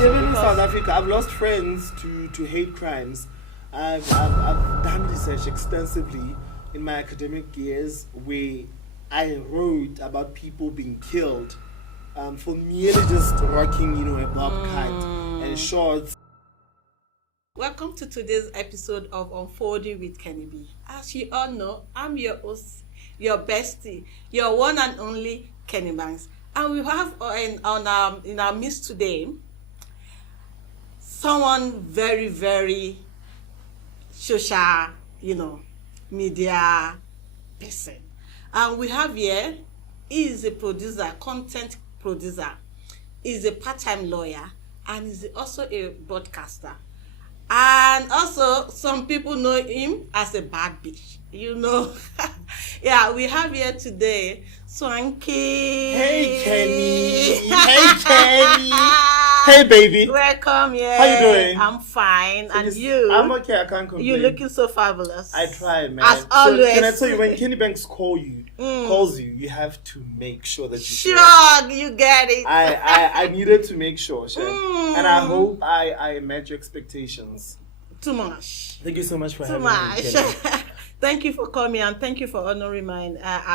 Even in South Africa, I've lost friends to hate crimes. I've done research extensively in my academic years where I wrote about people being killed for merely just rocking, a bob cut and shorts. Welcome to today's episode of Unfolding with Kenny B. As you all know, I'm your host, your bestie, your one and only Kenny Banks. And we have in our midst today someone very, very social, media person. And we have here, he is a producer, content producer. He's a part-time lawyer and he's also a broadcaster. And also, some people know him as a bad bitch, Yeah, we have here today Swanky. Hey, Kenny. Hey, Kenny. Hey, baby. Welcome, yeah. How you doing? I'm fine. And you? I'm okay, I can't complain. You're looking so fabulous. I try, man. As always. So can I tell you, when Kenny Banks calls you, you have to make sure that you sure, you get it. I needed to make sure, and I hope I met your expectations. Too much. Thank you so much for having me. Thank you for coming and thank you for honoring my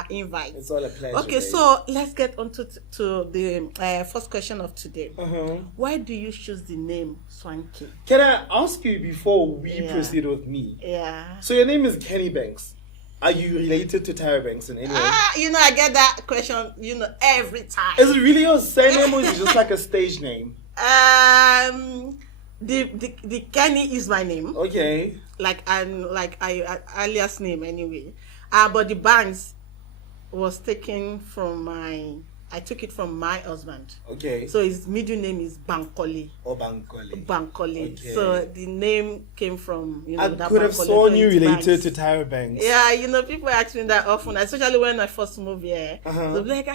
invite. It's all a pleasure. Okay, so let's get on to the first question of today. Why do you choose the name Swanky? Can I ask you before we proceed with me? Yeah. So your name is Kenny Banks. Are you related to Tyra Banks in any way? I get that question, every time. Is it really your surname or is it just like a stage name? The Kenny is my name. Okay. I alias name anyway. But the Banks was taken from I took it from my husband. Okay. So his middle name is Bankole. Oh, Bankole. Bankole. Okay. So the name came from, I that could have Bankole, sworn you related Banks. to Tyra Banks. Yeah, people ask me that often, especially when I first moved here. They'll be like,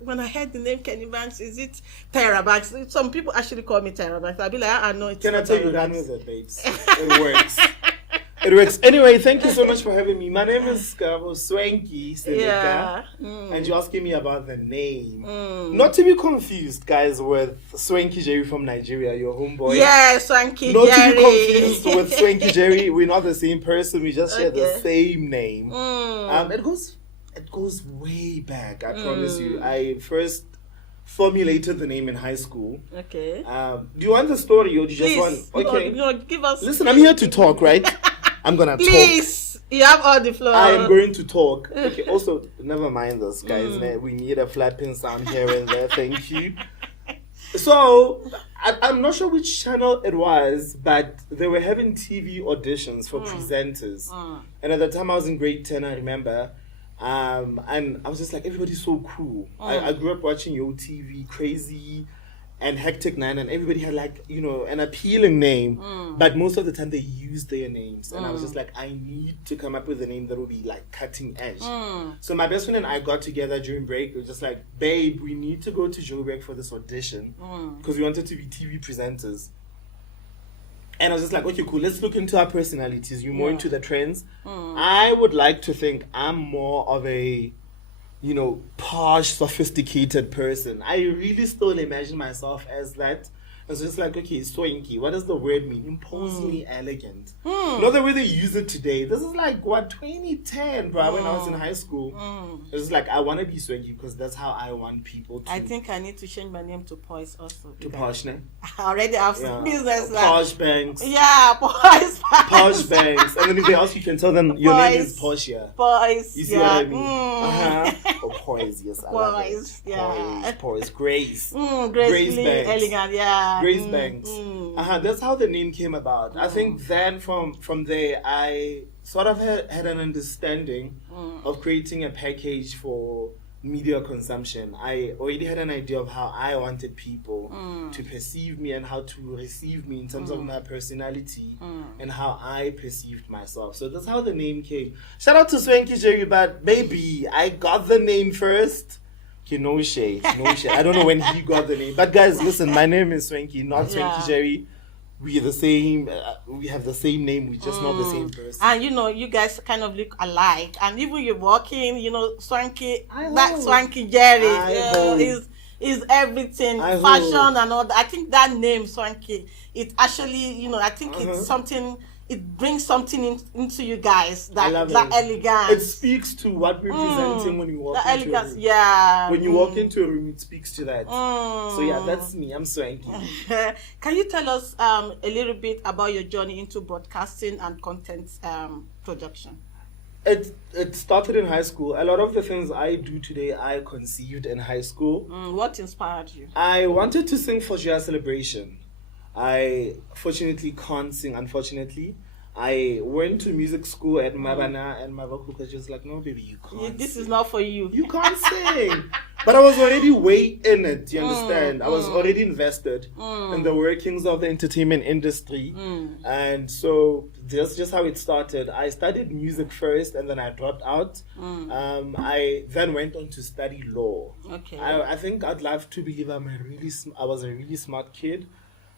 when I heard the name Kenny Banks, is it Tyra Banks? Some people actually call me Tyra Banks. I'll be like, I know it's Can I not tell Tyra you, run Banks. with it, babes. It works. It works. Anyway, thank you so much for having me. My name is Swanky, and you're asking me about the name. Not to be confused, guys, with Swanky Jerry from Nigeria, your homeboy. Yeah, Swanky Not Jerry. to be confused with Swanky Jerry. We're not the same person. We just share the same name. It goes way back. I promise you. I first formulated the name in high school. Okay. Do you want the story or do you just want? Okay. Give us. Listen, I'm here to talk, right? I'm gonna talk. Please, you have all the floor. I am going to talk. Okay. Also, never mind this, guys. We need a flapping sound here and there. Thank you. So, I'm not sure which channel it was, but they were having TV auditions for presenters. And at the time, I was in grade 10. I remember. And I was just like, everybody's so cool. I grew up watching Yo TV, Crazy, and Hectic Nine, and everybody had an appealing name, but most of the time they used their names. And I was just like, I need to come up with a name that will be like cutting edge. So my best friend and I got together during break. We were just like, babe, we need to go to Joburg for this audition because we wanted to be TV presenters. And I was just like, okay, cool, let's look into our personalities. You're more into the trends. I would like to think I'm more of a, posh, sophisticated person. I really still imagine myself as that. I was just like, okay, Swanky, what does the word mean? Imposingly elegant. Not the way they use it today. This is like, 2010, bro, when I was in high school. It was like, I want to be Swanky because that's how I want people to. I think I need to change my name to Poise also. To Posh, ne? I already have some business. Posh Banks. Yeah, Poise. Posh Banks. And then if they ask, you can tell them your name is Poshia. Poise. You see what I mean? Or Poise, yes. Poise, yeah. Poise. Grace. Grace Banks. Elegant, yeah. Grace Banks. That's how the name came about. I think then from there, I sort of had an understanding of creating a package for media consumption. I already had an idea of how I wanted people to perceive me and how to receive me in terms of my personality and how I perceived myself. So that's how the name came. Shout out to Swanky Jerry, but baby, I got the name first. Okay, no shade. I don't know when he got the name. But guys, listen, my name is Swanky, not Swanky Jerry. We're the same. We have the same name. We're just not the same person. And you guys kind of look alike. And even you're walking, Swanky, that Swanky Jerry is everything, I fashion hope. and all that. I think that name Swanky, it actually, I think it's something. It brings something into you guys, I love that it. elegance. It speaks to what we're presenting when you walk The into elegance, a room. yeah. When you walk into a room, it speaks to that. So yeah, that's me. I'm Swanky. Can you tell us a little bit about your journey into broadcasting and content production? It started in high school. A lot of the things I do today, I conceived in high school. What inspired you? I wanted to sing for Jia Celebration. I fortunately can't sing, unfortunately. I went to music school at Mabana, and my vocal coach was like, no, baby, you can't This sing. is not for you. You can't sing. But I was already way in it, you understand? I was already invested in the workings of the entertainment industry. And so that's just how it started. I studied music first, and then I dropped out. I then went on to study law. Okay. I think I'd love to believe I was a really smart kid.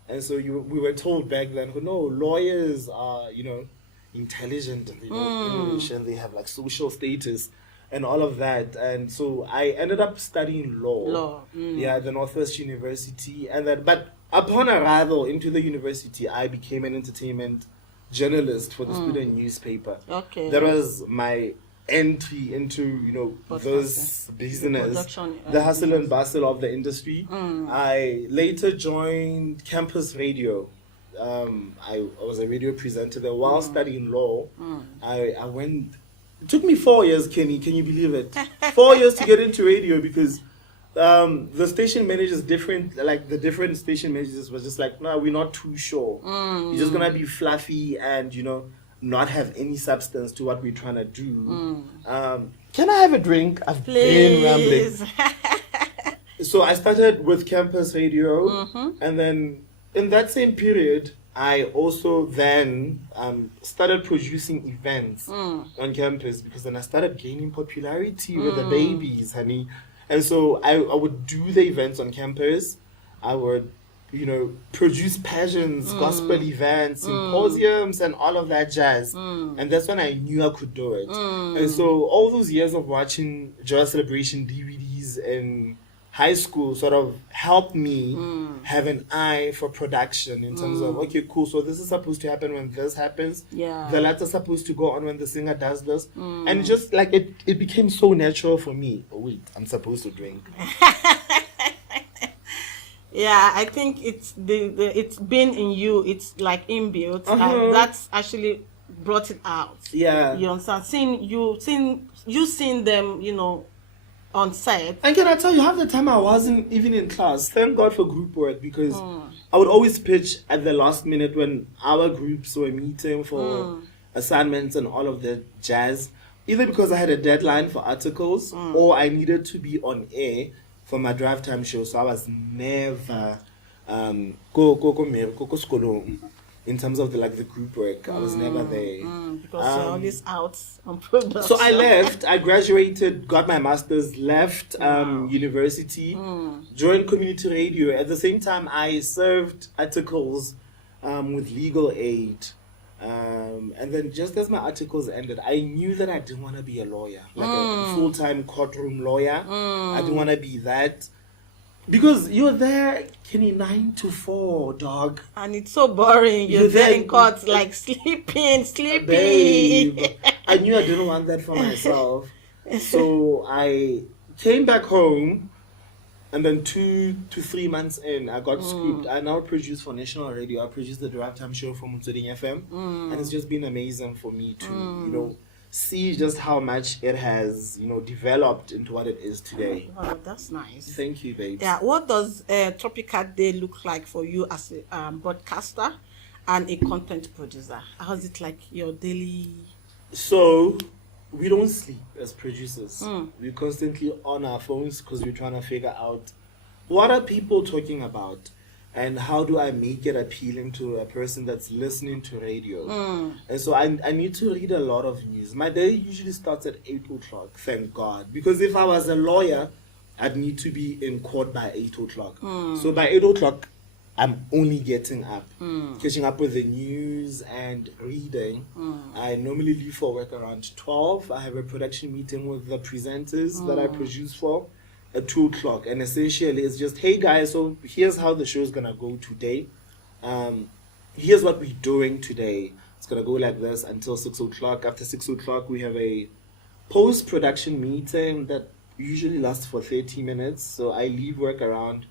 And so we were told back then, no, lawyers are, intelligent and they know English and they have like social status and all of that. And so I ended up studying law. Yeah, at the Northwest University. But upon arrival into the university, I became an entertainment journalist for the student newspaper. Okay. That was my entry into those business, the hustle and bustle of the industry. I later joined campus radio. I was a radio presenter there while studying law. I went. It took me 4 years, Kenny. Can you believe it? 4 years to get into radio because the station managers the different station managers was just like, no, we're not too sure. You're just gonna be fluffy and not have any substance to what we're trying to do. Can I have a drink? I've been rambling. So I started with campus radio, and then in that same period, I also then started producing events on campus because then I started gaining popularity with the babies, honey. And so I would do the events on campus. I would produce pageants, gospel events, symposiums, and all of that jazz. And that's when I knew I could do it. And so all those years of watching Joy Celebration DVDs in high school sort of helped me have an eye for production in terms of, okay, cool, so this is supposed to happen when this happens. Yeah. The letter's supposed to go on when the singer does this. And just like it became so natural for me. Oh, wait, I'm supposed to drink. Yeah, I think it's it's been in you. It's like inbuilt, and that's actually brought it out. Yeah, you understand? Seeing them, on set. And can I tell you, half the time I wasn't even in class. Thank God for group work because I would always pitch at the last minute when our groups were meeting for assignments and all of the jazz. Either because I had a deadline for articles or I needed to be on air for my drive time show, so I was never in terms of the group work. I was never there because you're always out on production. So I left. I graduated, got my master's, left university, joined community radio. At the same time, I served articles with legal aid. And then just as my articles ended, I knew that I didn't want to be a lawyer, like a full-time courtroom lawyer. I didn't want to be that. Because you're there, Kenny, 9 to 4, dog. And it's so boring. You're there in court, like sleeping. Babe, I knew I didn't want that for myself. So I came back home, and then 2 to 3 months in, I got scooped. I now produce for national radio. I produce the drive time show for Mutsuding FM. And it's just been amazing for me to, see just how much it has, developed into what it is today. Oh, that's nice. Thank you, babe. Yeah, what does a Tropical Day look like for you as a broadcaster and a content producer? How's it like your daily? So, we don't sleep as producers. We're constantly on our phones because we're trying to figure out what are people talking about and how do I make it appealing to a person that's listening to radio. And so I need to read a lot of news. My day usually starts at 8 o'clock, thank God. Because if I was a lawyer, I'd need to be in court by 8 o'clock. So by 8 o'clock, I'm only getting up, catching up with the news and reading. I normally leave for work around 12. I have a production meeting with the presenters that I produce for. at 2:00, and essentially it's just, hey guys, so here's how the show's gonna go today. Here's what we're doing today. It's gonna go like this until 6:00. After 6:00, we have a post-production meeting that usually lasts for 30 minutes. So I leave work around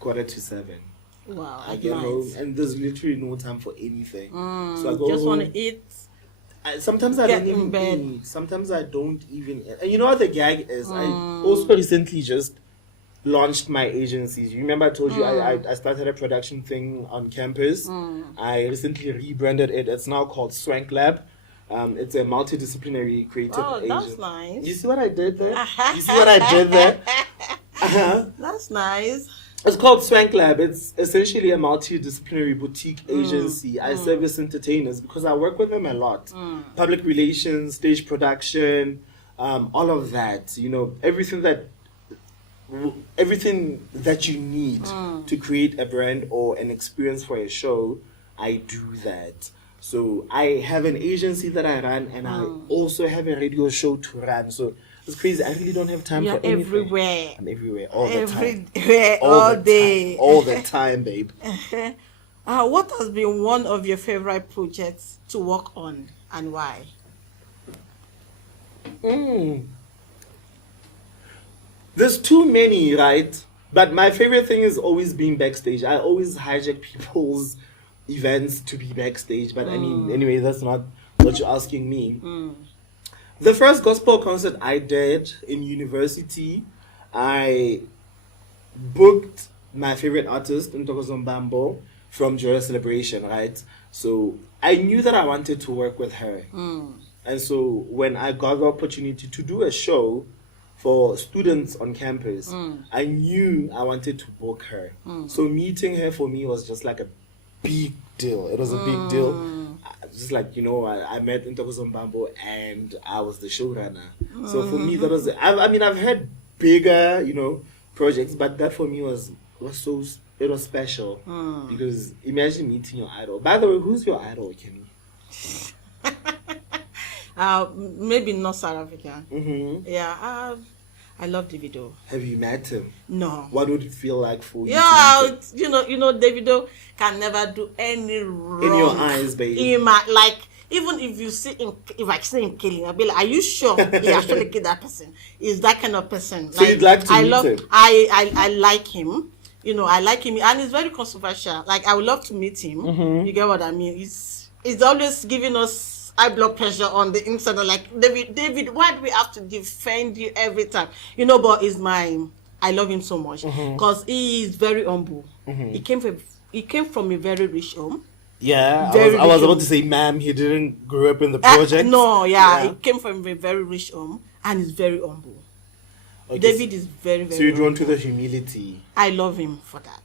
6:45. Wow, I get home and there's literally no time for anything. So I go just home. want to eat. Sometimes I don't even eat. Sometimes I don't even eat. And you know what the gag is? I also recently just launched my agencies. You remember I told you I started a production thing on campus. I recently rebranded it. It's now called Swanky. It's a multidisciplinary creative agency. That's nice. You see what I did there? You see what I did there? That's nice. It's called Swanky. It's essentially a multidisciplinary boutique agency. I service entertainers because I work with them a lot. Public relations, stage production, all of that. You know, everything that you need to create a brand or an experience for a show, I do that. So I have an agency that I run, and I also have a radio show to run. So it's crazy. I really don't have time for anything. Everywhere. I'm everywhere all the time. Everywhere, all day. All the time, babe. What has been one of your favorite projects to work on, and why? There's too many, right? But my favorite thing is always being backstage. I always hijack people's events to be backstage. But I mean, anyway, that's not what you're asking me. The first gospel concert I did in university, I booked my favorite artist, Ntokozo from Joy Celebration, right? So I knew that I wanted to work with her. And so when I got the opportunity to do a show for students on campus, I knew I wanted to book her. So meeting her for me was just like a big deal. It was a big deal. Just like, you know, I met Ntokozo and I was the showrunner. So for me, that was, I mean, I've had bigger, you know, projects, but that for me was special. Because imagine meeting your idol. By the way, who's your idol, Kenny? Maybe not South African. Yeah, I love Davido. Have you met him? No. What would it feel like for you? Yeah, you know, Davido can never do any wrong. In your eyes, baby. Like, even if you see him, if I see him killing, I'll be like, are you sure he actually killed that person? He's that kind of person. So you'd like to meet him? I like him. You know, I like him, and he's very controversial. Like, I would love to meet him. You get what I mean? He's always giving us high blood pressure on the internet. Like, David, why do we have to defend you every time? You know, but I love him so much because he is very humble. He came from a very rich home. Yeah, I was about to say, ma'am, he didn't grow up in the project. He came from a very rich home and he's very humble. Okay. David is very, very. So you're drawn to the humility. I love him for that.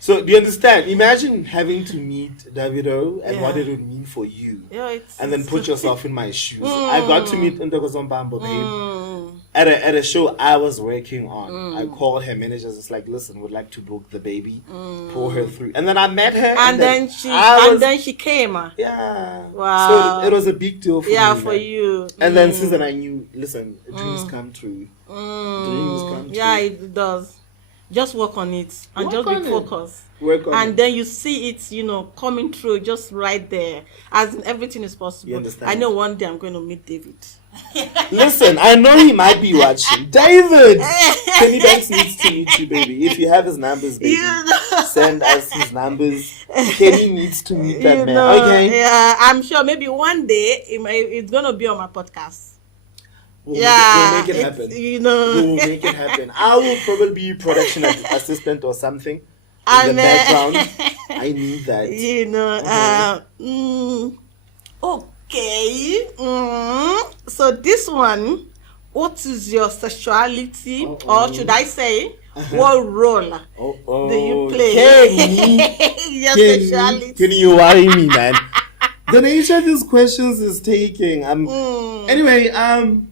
So do you understand? Imagine having to meet Davido and what it would mean for you. Yeah, and then put yourself in my shoes. I got to meet Ntokozo babe. At a show I was working on. I called her managers. It's like, listen, would like to book the baby, pull her through. And then I met her. And then she came. Yeah. Wow. So it was a big deal for me. Yeah, for you. And then since then I knew, listen, dreams come true. Dreams come true. Yeah, it does. Just work on it and just be focused. And then you see it, you know, coming through just right there. As in, everything is possible. You understand? I know one day I'm going to meet David. Listen, I know he might be watching. David! Kenny Banks needs to meet you, baby. If you have his numbers, baby, send us his numbers. Kenny needs to meet that man. Okay? Yeah, I'm sure maybe one day it's going to be on my podcast. We'll make it happen. You know, we'll make it happen. I will probably be production assistant or something in the background. I need that. You know, okay. So this one, what is your sexuality, or should I say, what role do you play? Your sexuality. Can you worry me, man? The nature of these questions is taking. Anyway, I'm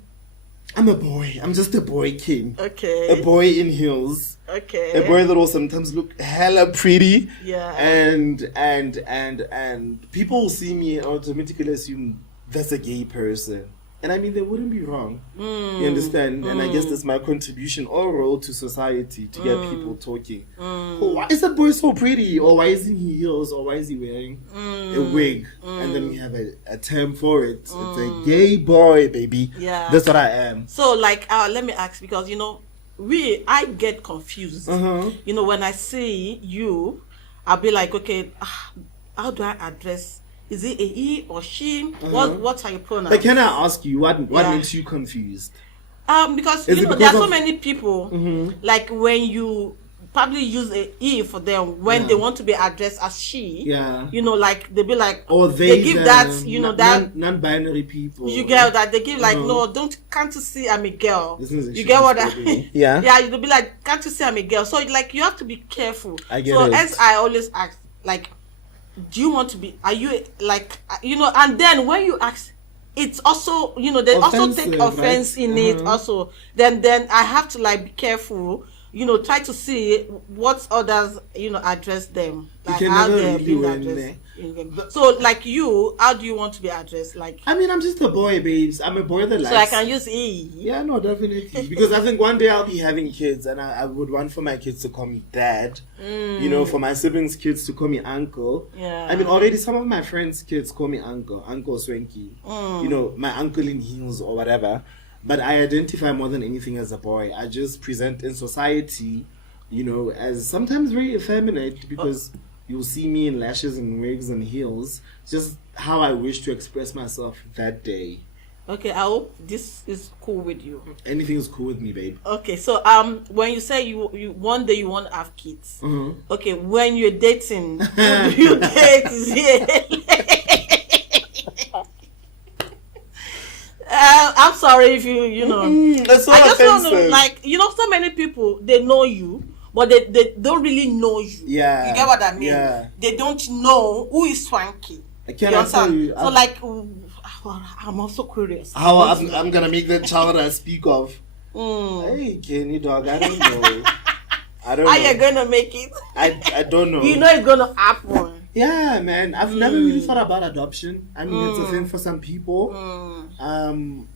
a boy. I'm just a boy king. Okay. A boy in heels. Okay. A boy that will sometimes look hella pretty. Yeah. And people will see me and automatically assume that's a gay person. And I mean, they wouldn't be wrong. You understand? And I guess that's my contribution or role to society, to get people talking. Oh, why is that boy so pretty? Or why isn't he heels? Or why is he wearing a wig? And then we have a term for it. It's a gay boy, baby. Yeah. That's what I am. So, like, let me ask, because, you know, I get confused. You know, when I see you, I'll be like, okay, how do I address? Is it a he or she? What are your pronouns? But can I ask you, what makes you confused? Because, you know, there are so many people, like when you probably use a he for them when they want to be addressed as she. Yeah. You know, like, they'll be like, or they give that, you know, that. Non-binary people. You get that. They give like, no, can't you see I'm a girl? You get what I mean? Yeah. Yeah, you'll be like, can't you see I'm a girl? So, like, you have to be careful. I get so, it. as I always ask, like, do you want to be, are you, like, you know, and then when you ask, it's also, you know, they also take offense in it also. Then I have to, like, be careful, you know, try to see what others, you know, address them. Like, how they're being addressed. So, like, you, how do you want to be addressed? Like, I mean, I'm just a boy, babes. I'm a boy that likes. So I can use he. Yeah, no, definitely. Because I think one day I'll be having kids, and I would want for my kids to call me dad. You know, for my siblings' kids to call me uncle. Yeah. I mean, already some of my friends' kids call me uncle Swanky. You know, my uncle in heels or whatever. But I identify more than anything as a boy. I just present in society, you know, as sometimes very effeminate because you'll see me in lashes and wigs and heels. Just how I wish to express myself that day. Okay, I hope this is cool with you. Anything is cool with me, babe. Okay, so when you say you one day you want to have kids, okay, when you're dating, who do you date? Is here? I'm sorry if you know. That's so I just offensive. want to, like, you know, so many people, they know you, but they don't really know you. Yeah. You get what I mean? Yeah. They don't know who is Swanky. Can I tell you? So, like, I'm also curious. How I'm gonna make that child I speak of. Hey, Kenny dog, I don't know. I don't know. How you gonna make it? I don't know. You know it's gonna happen. Yeah, man. I've never really thought about adoption. I mean, it's a thing for some people.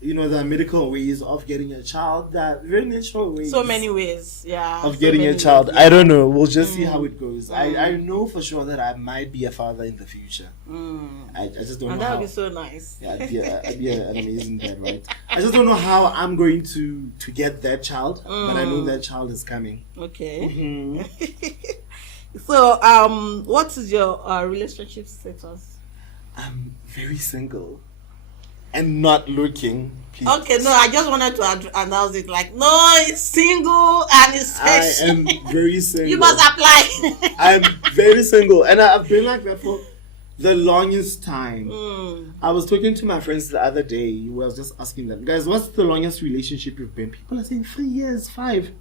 You know, there are medical ways of getting a child. There are very natural ways. So many ways, yeah. Of getting a child. I don't know. We'll just see how it goes. I know for sure that I might be a father in the future. I just don't know. And that how. would be so nice. Yeah, I'd be an amazing dad, right? I just don't know how I'm going to get that child, but I know that child is coming. Okay. So, what is your relationship status? I'm very single and not looking. Please. Okay, no, I just wanted to announce it. Like, no, it's single and it's sexy. I am very single. You must apply. I'm very single, and I've been like that for the longest time. I was talking to my friends the other day. I was just asking them, guys, what's the longest relationship you've been? People are saying 3 years, 5.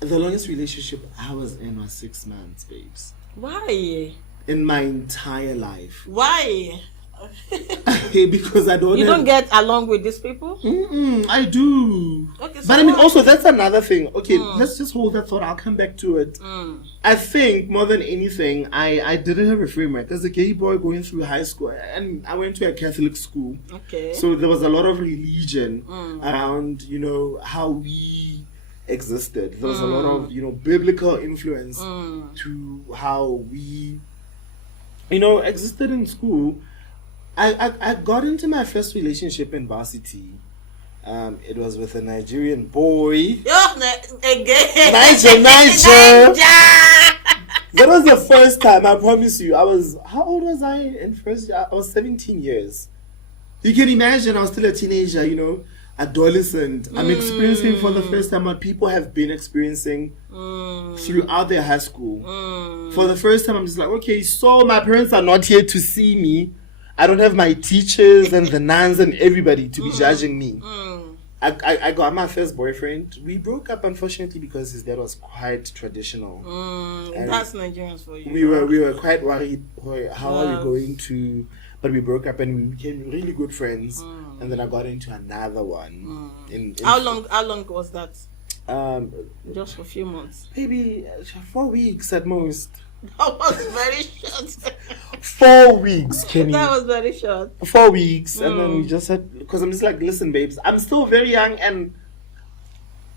The longest relationship I was in was 6 months, babes. Why? In my entire life. Why? Because I don't. You don't get along with these people? I do. Okay, so but I mean, also that's another thing. Okay, let's just hold that thought. I'll come back to it. I think more than anything, I didn't have a framework. As a gay boy going through high school, and I went to a Catholic school. Okay. So there was a lot of religion around, you know, how we existed. There was a lot of, you know, biblical influence to how we, you know, existed in school. I got into my first relationship in varsity. It was with a Nigerian boy. Again. Niger. That was the first time, I promise you. How old was I in first year? I was 17 years. You can imagine, I was still a teenager, you know, adolescent. I'm experiencing for the first time what people have been experiencing throughout their high school. For the first time, I'm just like, okay, so my parents are not here to see me. I don't have my teachers and the nuns and everybody to be judging me. I got my first boyfriend. We broke up, unfortunately, because his dad was quite traditional. That's Nigerians for you. We were quite worried. How are we going to? But we broke up and we became really good friends. And then I got into another one. How long was that? Just for a few months. Maybe 4 weeks at most. That was very short. 4 weeks, Kenny. That was very short. 4 weeks, and then we just said, because I'm just like, listen, babes, I'm still very young, and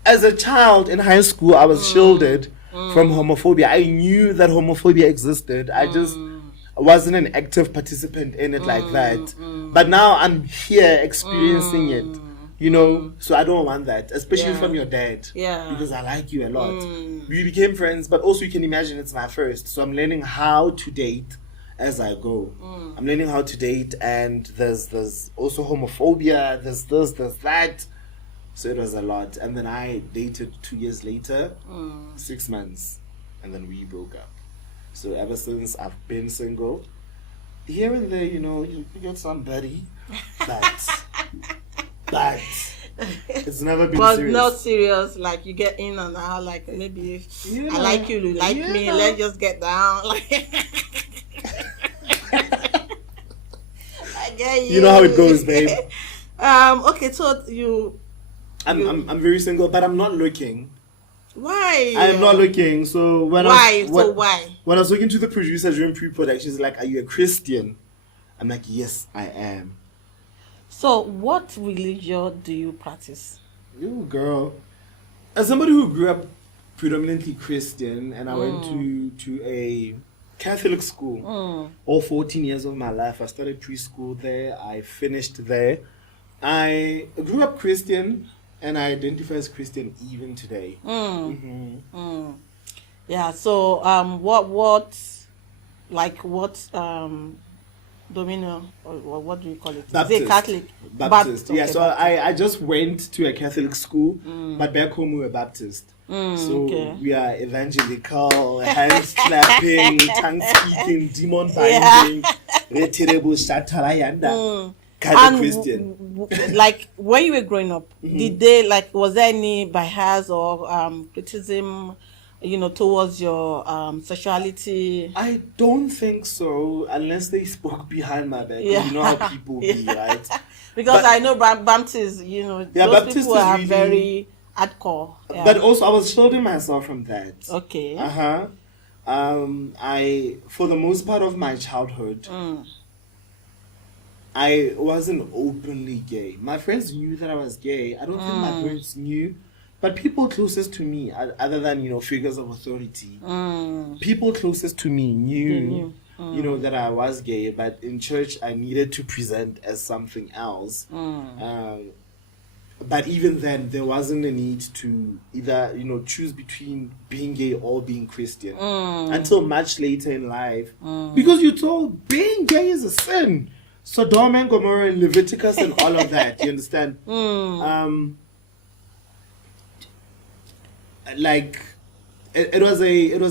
as a child in high school, I was shielded from homophobia. I knew that homophobia existed. I just wasn't an active participant in it like that. But now I'm here experiencing it. You know, so I don't want that, especially from your dad. Yeah. Because I like you a lot. We became friends, but also you can imagine it's my first. So I'm learning how to date as I go. I'm learning how to date, and there's also homophobia, there's this, there's that. So it was a lot. And then I dated 2 years later, 6 months, and then we broke up. So ever since I've been single, here and there, you know, you get somebody, but it's never been serious. Not serious, like you get in and out, like maybe if I like you like me, let's just get down. Like I get you. You know how it goes, babe. Okay, so I'm very single, but I'm not looking. Why? I am not looking. So when why? When I was talking to the producer during pre-production, she's like, "Are you a Christian?" I'm like, "Yes, I am." So, what religion do you practice? You girl, as somebody who grew up predominantly Christian, and I went to a Catholic school all 14 years of my life. I started preschool there. I finished there. I grew up Christian, and I identify as Christian even today. Yeah. So, what Domino, or what do you call it? Baptist. Is it Catholic? Baptist. Okay, Yeah, so Baptist. I just went to a Catholic school, but back home we were Baptist. So we are evangelical, hands clapping, tongue speaking, demon binding, terrible shatalayanda. Kind of Christian. Like when you were growing up, did they was there any bias or criticism, towards your sexuality? I don't think so, unless they spoke behind my back. You know how people be, right? Because I know Baptists, those Baptist people are really very hardcore. Yeah. But also, I was shielding myself from that. Okay. I, for the most part of my childhood, I wasn't openly gay. My friends knew that I was gay. I don't think my parents knew. But people closest to me, other than, figures of authority, people closest to me knew, that I was gay. But in church, I needed to present as something else. But even then, there wasn't a need to either, choose between being gay or being Christian. Until much later in life. Because you're told being gay is a sin. Sodom and Gomorrah and Leviticus and all of that. You understand? Like it was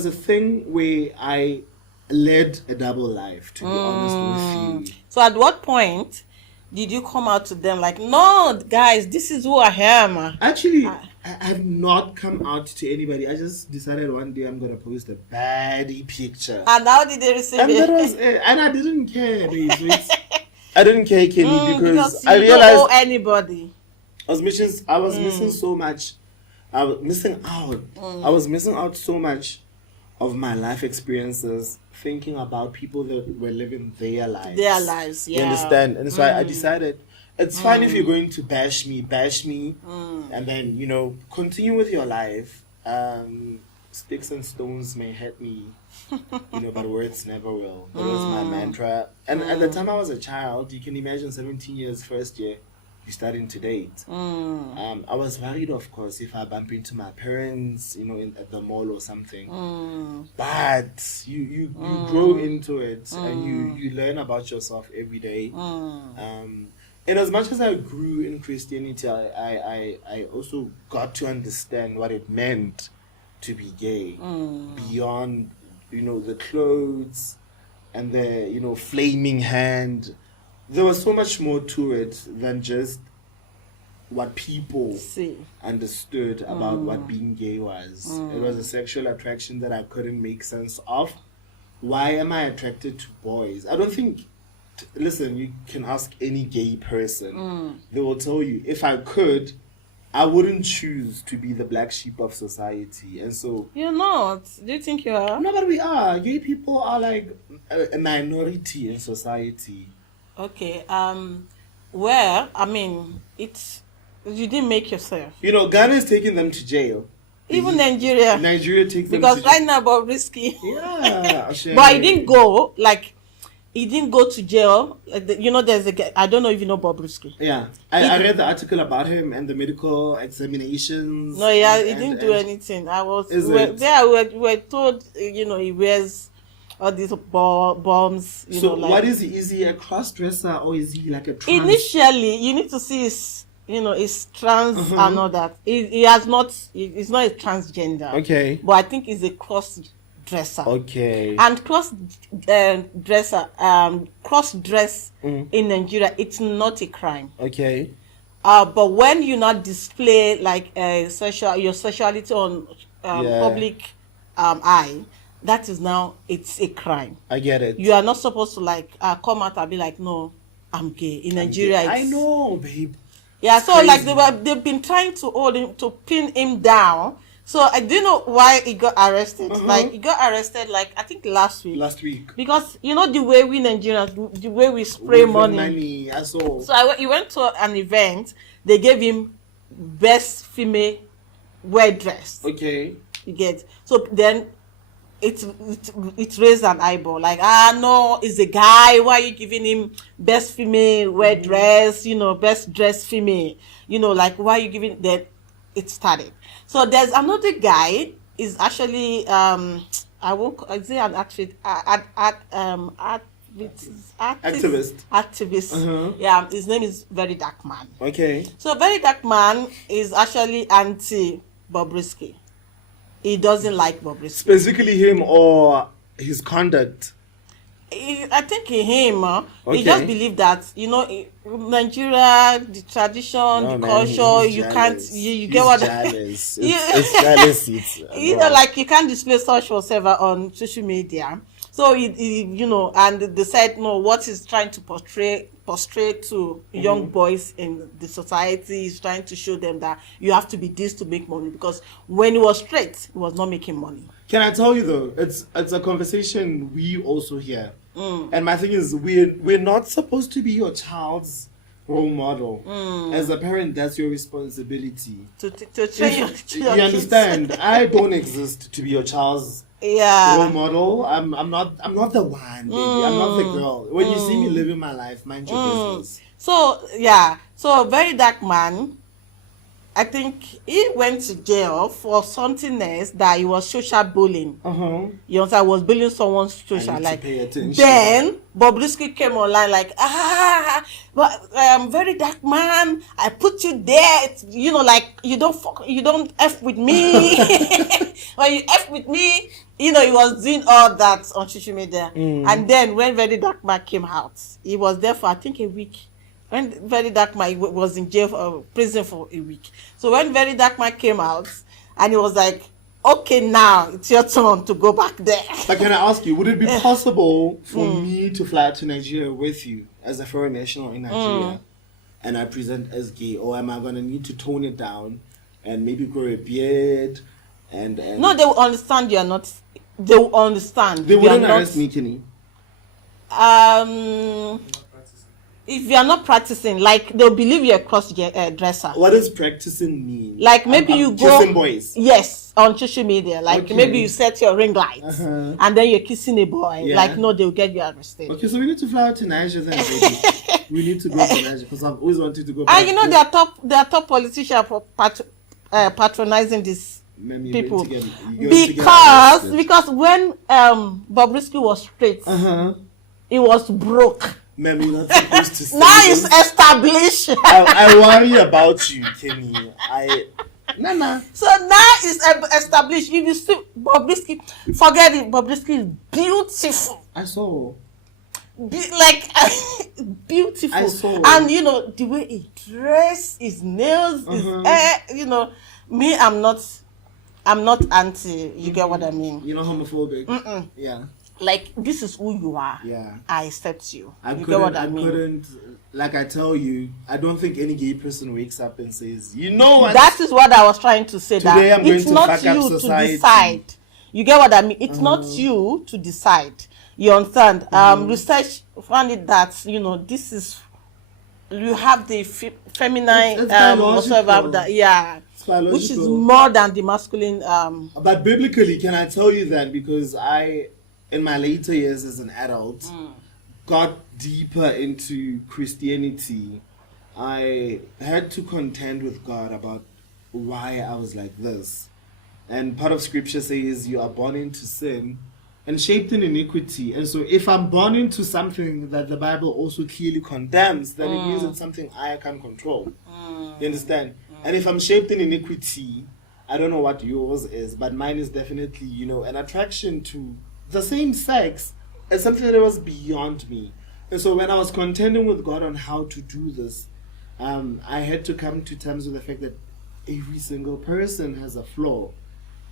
a thing where I led a double life, to be honest with you. So at what point did you come out to them like, no, guys, this is who I am? Actually, I have not come out to anybody. I just decided one day I'm gonna post a baddie picture. And how did they receive and it? That was it. And I didn't care, babe. I didn't care, Kenny, because I you realized don't owe anybody. I was missing so much. I was missing out. I was missing out so much of my life experiences, thinking about people that were living their lives. Their lives, yeah. You understand? And so I decided, it's fine if you're going to bash me, and then, continue with your life. Sticks and stones may hurt me, but words never will. That was my mantra. And at the time I was a child, you can imagine 17 years, first year, you're starting to date. I was worried, of course, if I bump into my parents, at the mall or something. But you grow into it, and you learn about yourself every day. And as much as I grew in Christianity, I also got to understand what it meant to be gay, beyond, the clothes and the, flaming hand. There was so much more to it than just what people understood about what being gay was. It was a sexual attraction that I couldn't make sense of. Why am I attracted to boys? I don't think... Listen, you can ask any gay person. They will tell you, if I could, I wouldn't choose to be the black sheep of society, and so You're not. Do you think you are? no, but we are. Gay people are like a minority in society. Okay. Well, I mean, you didn't make yourself. You know, Ghana is taking them to jail. Even Nigeria. Nigeria takes them Because to jail. right now, Bobrisky. Yeah. But he didn't go, like, he didn't go to jail. Like you know, there's a guy, I don't know if you know Bobrisky. Yeah. I read the article about him and the medical examinations. No, yeah, he didn't do anything. We were told, you know, he wears all these bombs. You know, like, what is he? Is he a cross-dresser or is he like a trans? Initially, you need to see his trans and all that. He's not a transgender. Okay. But I think he's a cross-dresser. Okay. And cross dress in Nigeria, it's not a crime. Okay. But when you not display like your sexuality on public eye, that is now it's a crime. I get it. You are not supposed to like come out and be like, no, I'm gay. In Nigeria, I know, babe. Yeah, so crazy. like they've been trying to hold him, to pin him down. So I didn't know why he got arrested. Like he got arrested like I think last week. Because you know the way we Nigerians, the way we spray money. I saw. So he went to an event. They gave him best female well dressed. Okay. You get. So then it raised an eyebrow. Like no, it's a guy. Why are you giving him best female well dressed? You know, best dressed female. You know, like why are you giving that? It started. So there's another guy is actually I say an activist. Yeah, his name is Very Dark Man. Okay. So Very Dark Man is actually anti Bobrisky. He doesn't like Bobrisky. Specifically him or his conduct. I think him. Okay. He just believe that Nigeria, the tradition, the culture. You can't. You get what? Jealous. It's jealousy. Like you can't display such whatever on social media. So and they said no. What he's trying to portray to young boys in the society is trying to show them that you have to be this to make money, because when he was straight, he was not making money. Can I tell you though, it's a conversation we also hear, and my thing is we're not supposed to be your child's role model. As a parent, that's your responsibility To train your you understand? I don't exist to be your child's role model. I'm not the one, baby. I'm not the girl. When you see me living my life, mind your business. So Very Dark Man, I think he went to jail for something else that he was social bullying. You know, I was bullying someone's social. Like then Bobrisky came online like, but Very Dark Man, I put you there. You know, like you don't F with me. When you F with me, you know, he was doing all that on social media. And then when Very Dark Man came out, he was there for I think a week. When Very Dark Man was in jail prison for a week. So when Very Dark Man came out, and he was like, okay, now it's your turn to go back there. But can I ask you, would it be possible for me to fly to Nigeria with you as a foreign national in Nigeria and I present as gay, or am I going to need to tone it down and maybe grow a beard and No, they will understand you are not. They will understand. They wouldn't arrest me, Kenny. If you are not practicing, like they'll believe you're a cross-dresser. What does practicing mean? Like maybe you go kissing boys. Yes, on social media. Like maybe you set your ring lights and then you're kissing a boy. Yeah. Like no, they'll get you arrested. Okay, so we need to fly out to Nigeria then, baby. We need to go to Nigeria because I've always wanted to go. And you know there are top politicians for patronizing these people because when Bobrisky was straight, he was broke. Ma'am, you're not supposed to say now it's established. I worry about you, Kenny. Nah. So now it's established. If you see Bobrisky, forget it. Bobrisky is beautiful. I saw. Beautiful. I saw. And you know the way he dress, his nails, his hair. You know, me, I'm not anti. You get what I mean? You're not homophobic. Yeah. like, this is who you are. Yeah. I accept you. I You get what I mean? couldn't, like I tell you, I don't think any gay person wakes up and says, you know what? That is what I was trying to say. Today that I'm going it's to not fuck up you society. to decide. You get what I mean? It's not you to decide. You understand? Research found it that, you know, this is, you have the feminine It's whatsoever that, yeah, which is more than the masculine. But biblically, can I tell you that? Because I, in my later years as an adult, got deeper into Christianity. I had to contend with God about why I was like this. And part of scripture says you are born into sin and shaped in iniquity. And so if I'm born into something that the Bible also clearly condemns, then it means it's something I can't control. You understand? And if I'm shaped in iniquity, I don't know what yours is, but mine is definitely, you know, an attraction to the same sex as something that was beyond me. And so when I was contending with God on how to do this, I had to come to terms with the fact that every single person has a flaw.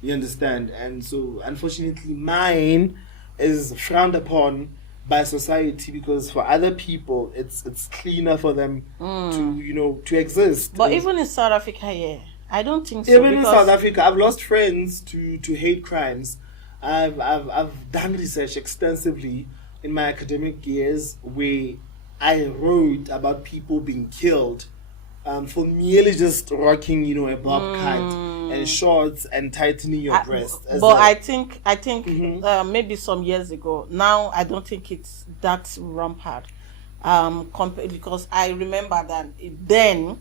You understand? And so, unfortunately, mine is frowned upon by society because for other people, it's cleaner for them to, you know, to exist. But even in South Africa, yeah, I don't think so. Even in South Africa, I've lost friends to hate crimes. I've done research extensively in my academic years where I wrote about people being killed for merely just rocking, you know, a bob cut and shorts and tightening your breast. But I think maybe some years ago. Now I don't think it's that rampant. Because I remember that then,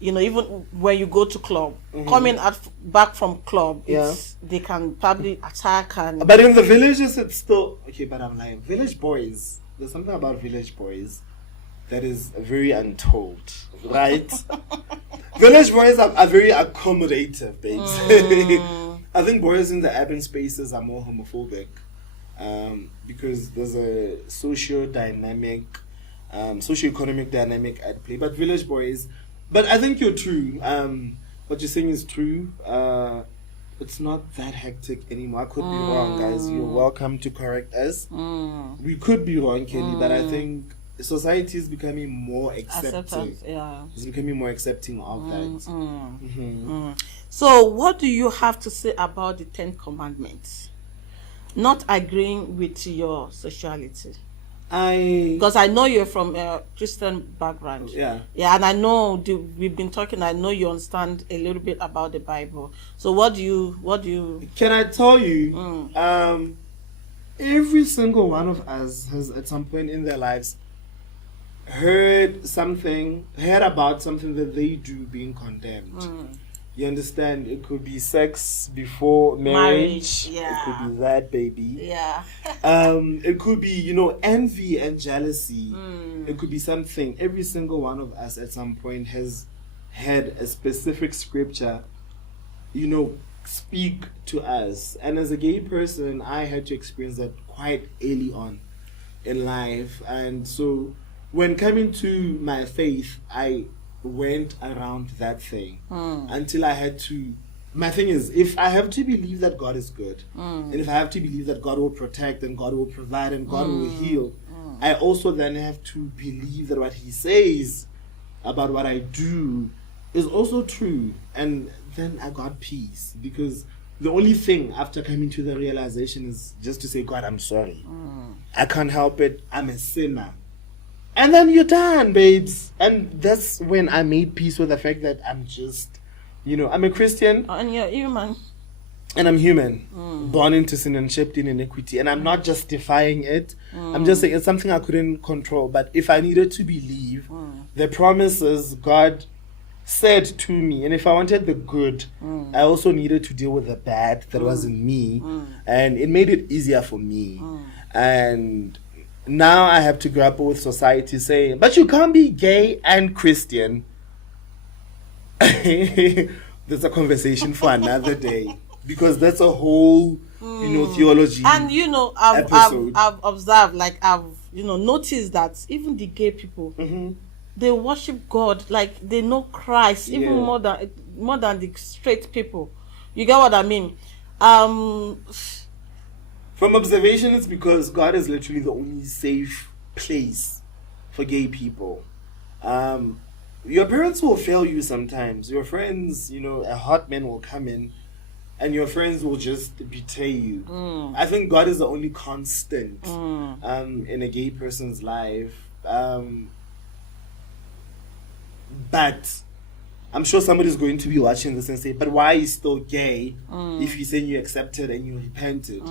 you know, even when you go to club, coming back from club, they can probably attack and. But in the villages, it's still okay. But I'm like, village boys. There's something about village boys that is very untold, right? Village boys are very accommodative, babes. I think boys in the urban spaces are more homophobic because there's a socio-economic dynamic at play. But village boys, but I think you're true. What you're saying is true. It's not that hectic anymore. I could be wrong, guys. You're welcome to correct us. We could be wrong, Kelly, but I think society is becoming more accepting. It's becoming more accepting of that. So, what do you have to say about the 10 Commandments? Not agreeing with your sexuality. Because I know you're from a Christian background. Yeah, and I know we've been talking. I know you understand a little bit about the Bible. So, what do you? Can I tell you? Every single one of us has, at some point in their lives, heard about something that they do being condemned. You understand? It could be sex before marriage. Yeah. It could be that, baby. Yeah. It could be, you know, envy and jealousy. It could be something. Every single one of us at some point has had a specific scripture, you know, speak to us. And as a gay person, I had to experience that quite early on in life. And so when coming to my faith, I went around that thing until I had to. My thing is, if I have to believe that God is good, and if I have to believe that God will protect and God will provide and God will heal, I also then have to believe that what He says about what I do is also true. And then I got peace, because the only thing after coming to the realization is just to say, God, I'm sorry. I can't help it. I'm a sinner. And then you're done, babes. And that's when I made peace with the fact that I'm just, you know, I'm a Christian. And you're human. And I'm human. Born into sin and shaped in iniquity. And I'm not justifying it. I'm just saying it's something I couldn't control. But if I needed to believe the promises God said to me, and if I wanted the good, I also needed to deal with the bad that was in me. And it made it easier for me. And now I have to grapple with society saying, but you can't be gay and Christian. That's a conversation for another day, because that's a whole, you know, theology. And you know, I've observed, like I've, you know, noticed that even the gay people, they worship God, like they know Christ even more than the straight people. You get what I mean? From observation, it's because God is literally the only safe place for gay people. Your parents will fail you sometimes. Your friends, a hot man will come in and your friends will just betray you. I think God is the only constant in a gay person's life. But I'm sure somebody's going to be watching this and say, but why are you still gay if you say you accepted and you repented?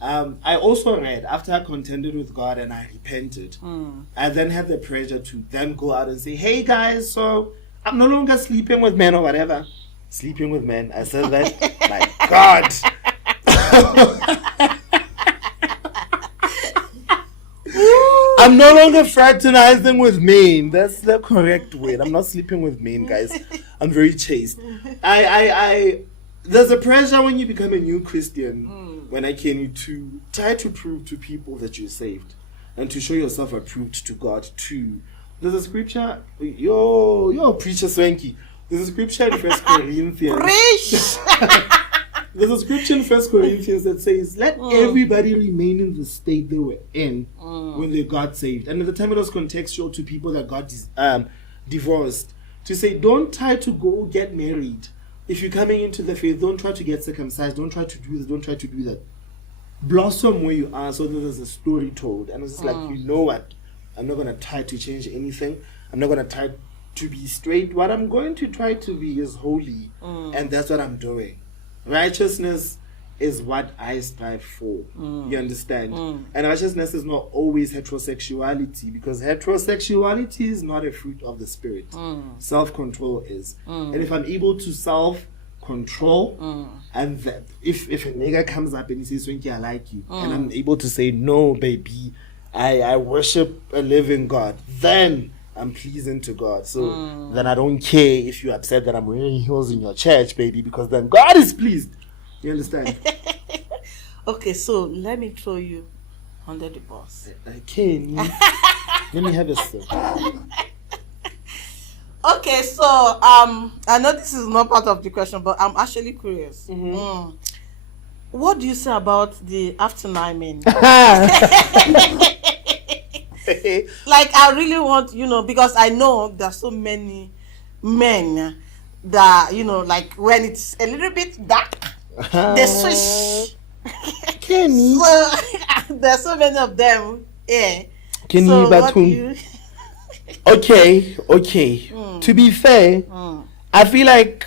I also read, after I contended with God and I repented, I then had the pressure to then go out and say, hey guys, so I'm no longer sleeping with men or whatever. Sleeping with men. I said that. My God. I'm no longer fraternizing with men. That's the correct word. I'm not sleeping with men, guys. I'm very chaste. There's a pressure when you become a new Christian, when I came to try to prove to people that you're saved and to show yourself approved to God too. There's a scripture, yo, preacher Swanky. There's a scripture in 1 Corinthians. There's a scripture in 1 Corinthians that says, let everybody remain in the state they were in when they got saved. And at the time it was contextual to people that got divorced. To say, don't try to go get married. If you're coming into the faith, don't try to get circumcised. Don't try to do this. Don't try to do that. Blossom where you are so that there's a story told. And it's just like, you know what? I'm not going to try to change anything. I'm not going to try to be straight. What I'm going to try to be is holy. And that's what I'm doing. Righteousness is what I strive for. You understand? And righteousness is not always heterosexuality, because heterosexuality is not a fruit of the spirit. Self-control is. And if I'm able to self-control, and that if a nigga comes up and he says, Swanky, I like you, and I'm able to say, no, baby, I worship a living God, then I'm pleasing to God. So then I don't care if you're upset that I'm wearing heels in your church, baby, because then God is pleased. You understand? Okay, so let me throw you under the bus. Okay. Let me have a sip. Okay, so I know this is not part of the question, but I'm actually curious. What do you say about the after 9 men? Like, I really want, because I know there's so many men that, like when it's a little bit dark, they switch. Kenny. So, there's so many of them. Yeah. Kenny, so what you... Okay. To be fair, I feel like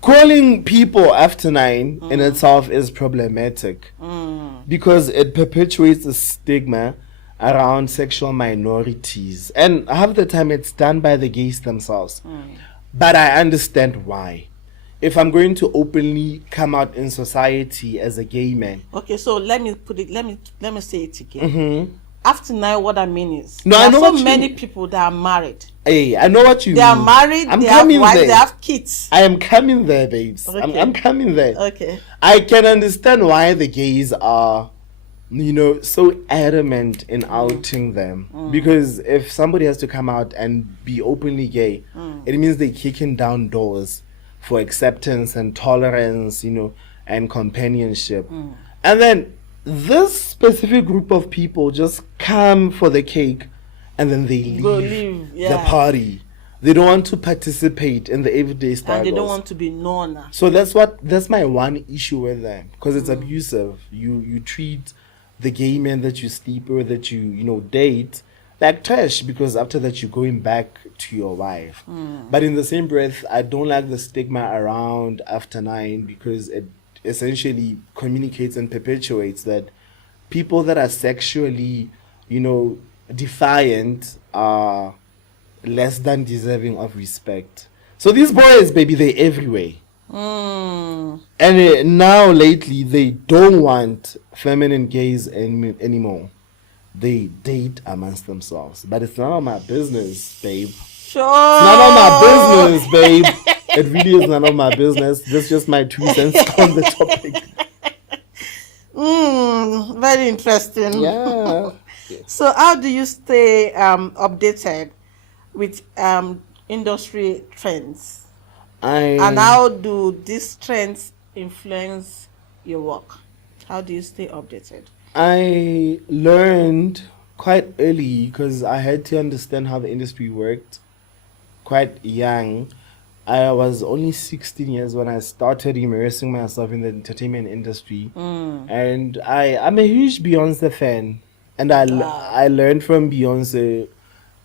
calling people after 9 in itself is problematic because it perpetuates the stigma around sexual minorities, and half the time it's done by the gays themselves. But I understand why. If I'm going to openly come out in society as a gay man, okay, so let me say it again. After 9, what I mean is, no, there I know are so many people that are married. Hey, I know what you mean. They are married, they have wives, they have kids. I am coming there, babes. Okay. I'm coming there. Okay. I can understand why the gays are, so adamant in outing them. Because if somebody has to come out and be openly gay, it means they're kicking down doors for acceptance and tolerance, and companionship. And then this specific group of people just come for the cake and then they leave the party. They don't want to participate in the everyday struggles. And they don't want to be known. So that's my one issue with them, because it's abusive. You treat the gay men that you sleep with, that you date, like trash, because after that you're going back to your wife. But in the same breath, I don't like the stigma around after 9, because it essentially communicates and perpetuates that people that are sexually, defiant are less than deserving of respect. So these boys, baby, they're everywhere. And now lately, they don't want feminine gays anymore. They date amongst themselves. But it's none of my business, babe. Sure. It's none of my business, babe. It really is none of my business. This is just my 2 cents on the topic. Very interesting. Yeah. So how do you stay updated with industry trends? And how do these trends influence your work? How do you stay updated? I learned quite early because I had to understand how the industry worked quite young. I was only 16 years when I started immersing myself in the entertainment industry. And I'm a huge Beyonce fan. And I learned from Beyonce,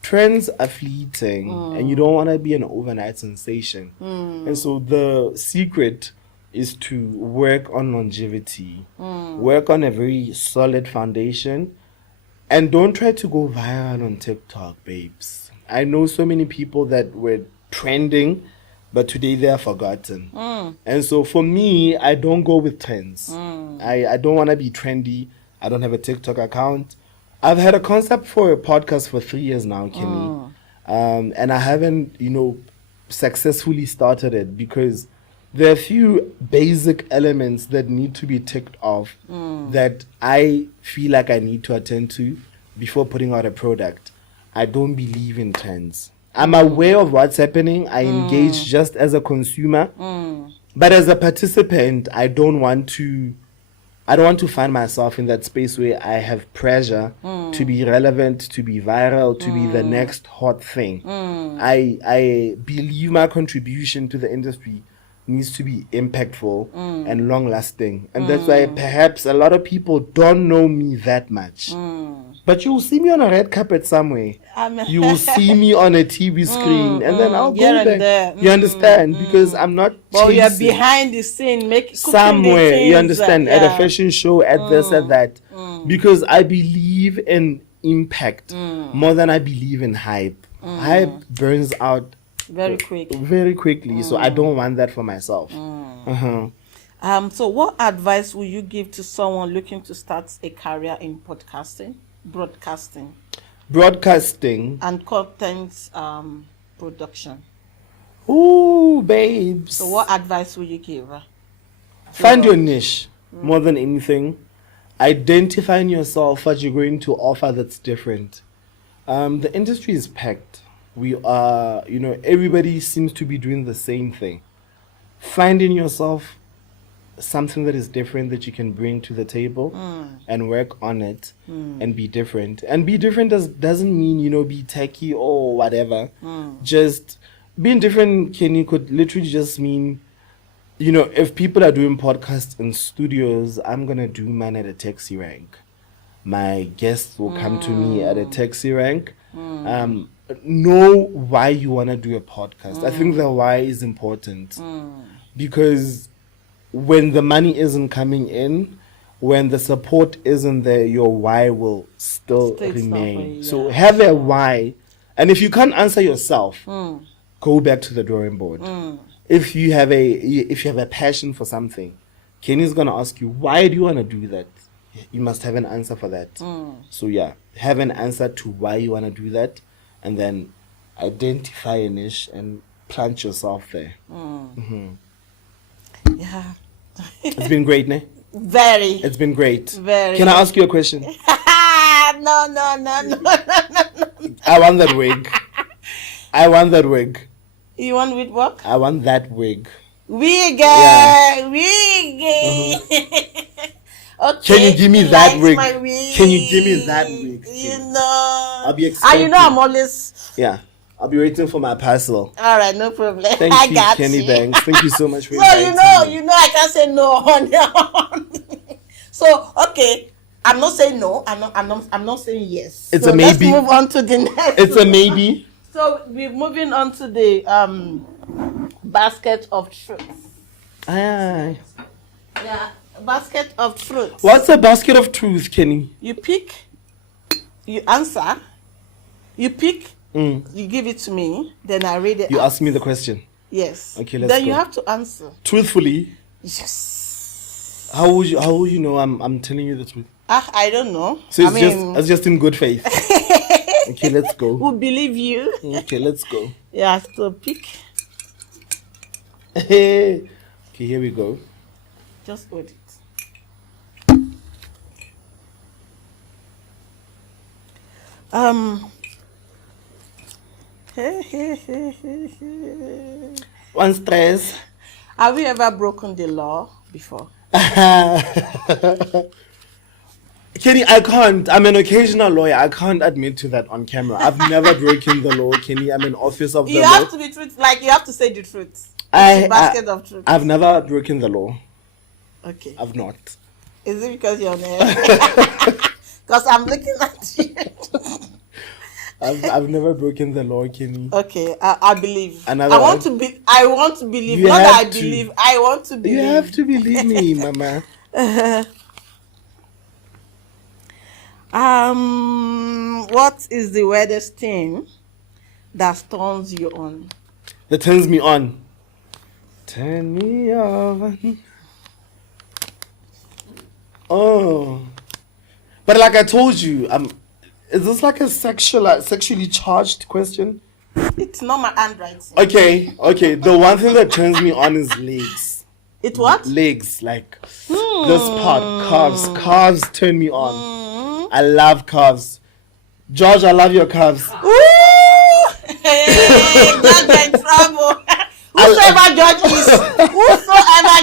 trends are fleeting and you don't want to be an overnight sensation. And so the secret is to work on longevity, work on a very solid foundation, and don't try to go viral on TikTok, babes. I know so many people that were trending, but today they are forgotten. And so for me, I don't go with trends. I don't want to be trendy. I don't have a TikTok account. I've had a concept for a podcast for 3 years now, Kenny. And I haven't, successfully started it because there are a few basic elements that need to be ticked off that I feel like I need to attend to before putting out a product. I don't believe in trends. I'm aware of what's happening. I engage just as a consumer. But as a participant, I don't want to find myself in that space where I have pressure to be relevant, to be viral, to be the next hot thing. I believe my contribution to the industry needs to be impactful and long lasting. And that's why perhaps a lot of people don't know me that much. But you'll see me on a red carpet somewhere. You will see me on a TV screen, and then I'll go there. You understand? Because I'm not. Well, you're behind the scene, somewhere. You understand? At a fashion show, at this, at that. Because I believe in impact more than I believe in hype. Hype burns out very quickly. So I don't want that for myself. So what advice would you give to someone looking to start a career in broadcasting and content production? Ooh, babes. So what advice would you give? Find your niche more than anything. Identify in yourself what you're going to offer that's different. The industry is packed. We are, everybody seems to be doing the same thing. Find in yourself something that is different that you can bring to the table and work on it and be different. And be different doesn't mean, be techie or whatever. Just being different, Kenny, could literally just mean, if people are doing podcasts in studios, I'm going to do mine at a taxi rank. My guests will come to me at a taxi rank. Know why you want to do a podcast. I think the why is important because when the money isn't coming in, when the support isn't there, your why will still remain. So have a why. And if you can't answer yourself, go back to the drawing board. If you have a passion for something, Kenny's gonna ask you, why do you want to do that? You must have an answer for that. So have an answer to why you want to do that, and then identify a niche and plant yourself there. Yeah. It's been great, ne? Very. It's been great. Very. Can I ask you a question? No. I want that wig. You want with what? I want that wig. Wig. Okay. Can you give me that wig? Wig? Can you give me that wig? I'll be expecting. I'm always. Yeah. I'll be waiting for my parcel. All right, no problem. Thank you, Kenny Banks. Thank you so much for inviting me. I can't say no on your own. So, okay, I'm not saying no. I'm not saying yes. It's so a maybe. Let's move on to the next. It's a maybe. So we're moving on to the basket of truth. Aye. Yeah, basket of truth. What's a basket of truth, Kenny? You pick, you answer, you pick. You give it to me, then I read it. You ask me the question. Yes. Okay, let's go. Then you have to answer. Truthfully. Yes. How would you know I'm telling you the truth? I don't know. So it's just in good faith. Okay, let's go. Who believe you? Okay, let's go. Yeah, so pick. Okay, here we go. Just hold it. One stress. Have you ever broken the law before? Kenny, I can't. I'm an occasional lawyer. I can't admit to that on camera. I've never broken the law, Kenny. I'm an officer of the law. You have to be truth. Like, you have to say the truth. It's a basket of truth. I've never broken the law. Okay. I've not. Is it because you're on air? Because I'm looking at you. I've never broken the law, Kenny. Okay, I believe. I Another want one? to be. I want to believe. You Not have that I to. believe. I want to believe. You have to believe me, Mama. What is the weirdest thing that turns you on? That turns me on. Turn me on. Oh. But like I told you, is this like a sexually charged question? It's not my handwriting. Okay. The one thing that turns me on is legs. It what? Legs, like this part, calves. Calves turn me on. I love calves. George, I love your calves. Ooh! Hey, God, you're in trouble. Whosoever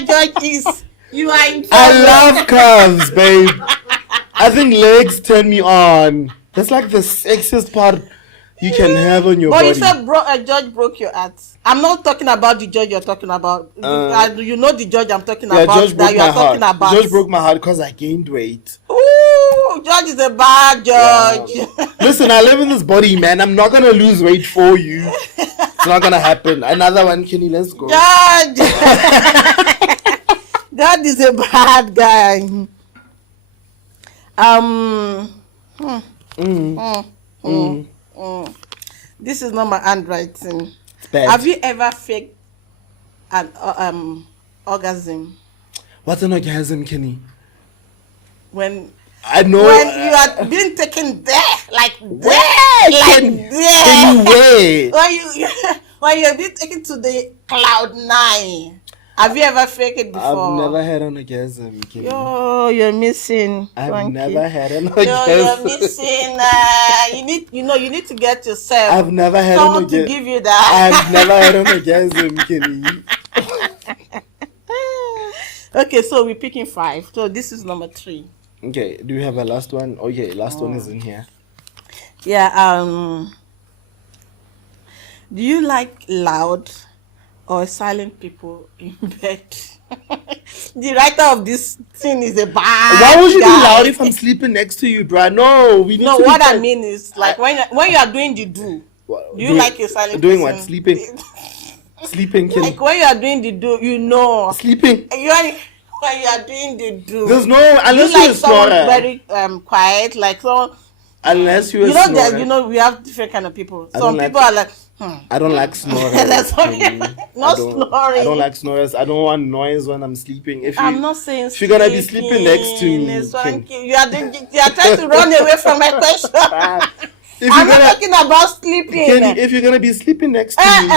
judge is, you are in trouble. I love calves, babe. I think legs turn me on. That's like the sexiest part you can have on your body. But you said a judge broke your heart. I'm not talking about the judge you're talking about. You know the judge I'm talking about. Judge broke my heart. About. Judge broke my heart because I gained weight. Ooh, judge is a bad judge. Yeah. Listen, I live in this body, man. I'm not gonna lose weight for you. It's not gonna happen. Another one, Kenny. Let's go. Judge. God is a bad guy. This is not my handwriting. Have you ever faked an orgasm? What's an orgasm, Kenny? When I know. When you are being taken there, like there, when you're being taken to the cloud 9. Have you ever faked it before? I've never had an orgasm, Kenny. Yo, you're missing. I've Swanky. never had an orgasm. You're missing. You need to get yourself. I've never had someone an orgasm. to give you that. I've never had an orgasm, Kenny. Okay, so we're picking 5. So this is number 3. Okay, do you have a last one? Okay, last one is in here. Yeah. Do you like loud or silent people in bed? The writer of this thing is a bad Why would you guy. be loud if I'm sleeping next to you, bruh? No, we need No, to what I mean is like when you are doing the do you like your silent doing person? what? Sleeping. Sleeping, Kenny. Like when you are doing the do, Sleeping. when you are doing the do. There's no unless you you're like a someone snorer. very quiet, like someone. Unless you're a snorer. We have different kind of people. I Some don't people like- are like, I don't like snoring. That's what Kenny. not I don't snoring. like snorers. I don't want noise when I'm sleeping. I'm not saying if you're gonna be sleeping next to me, Swanky, you are trying to run away from my question. I'm not talking about sleeping. Kenny, if you're gonna be sleeping next to me,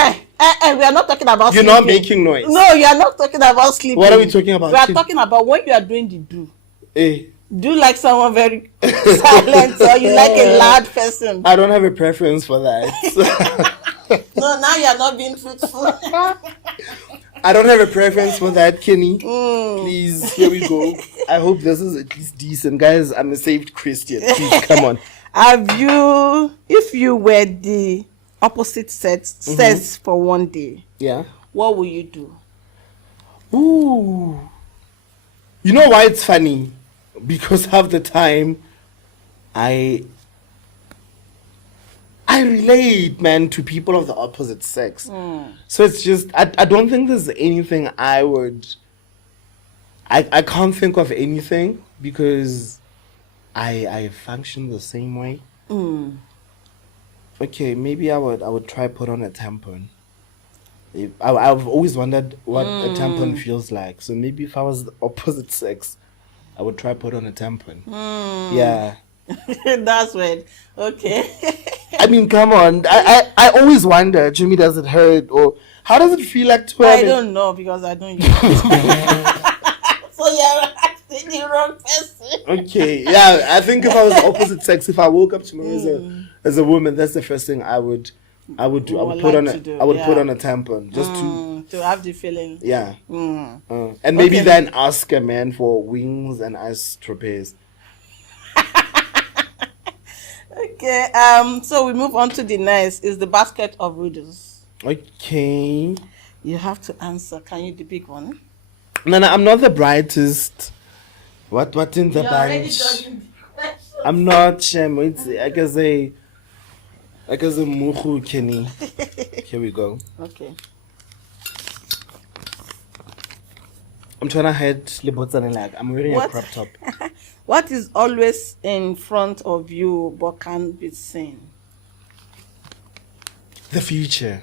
we are not talking about you're sleeping. not making noise. No, you are not talking about sleeping. What are we talking about? We are talking about when you are doing the do. Hey, Do you like someone very silent or you like a loud person? I don't have a preference for that. No, now you are not being truthful. I don't have a preference for that, Kenny. Please, here we go. I hope this is at least decent. Guys, I'm a saved Christian. Please, come on. If you were the opposite sex for one day, Yeah. what will you do? Ooh. You know why it's funny? Because half the time, I relate, man, to people of the opposite sex. So it's just, I don't think there's anything I can't think of anything because I function the same way. Okay, maybe I would try put on a tampon. I've always wondered what a tampon feels like. So maybe if I was the opposite sex, I would try put on a tampon. Yeah. That's weird. Okay. I mean, come on. I always wonder, Jimmy, does it hurt? Or how does it feel like to I don't know because I don't use it. So you're asking the wrong person. Okay, yeah. I think if I was the opposite sex, if I woke up tomorrow as a woman, that's the first thing I would do. I would put on a tampon just to to have the feeling. Yeah. And maybe Okay. then ask a man for wings and ice trapeze. Okay. So we move on to the next. Is the basket of riddles. Okay. You have to answer. Can you the big one? No, I'm not the brightest. What in the You're already bunch? dodging the question. I'm not Shem. It's I guess a muhu Kenny. Here we go. Okay. I'm trying to hide libotsane lag. I'm wearing a crop top. What is always in front of you but can't be seen? The future.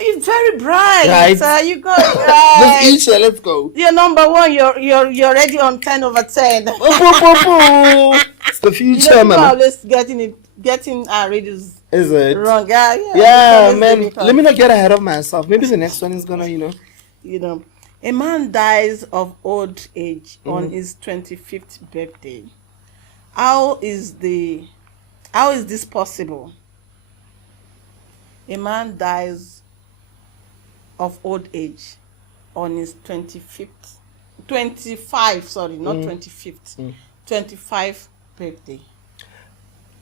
You're very bright. Right. You got it right. The future. Let's go. You're number one. You're already on 10 over 10. It's the future, People man. are always getting riddles Is it? wrong. Yeah. Yeah, It's man. difficult. Let me not get ahead of myself. Maybe the next one is gonna, You know, a man dies of old age on his 25th birthday. How is this possible? A man dies of old age on his 25th birthday.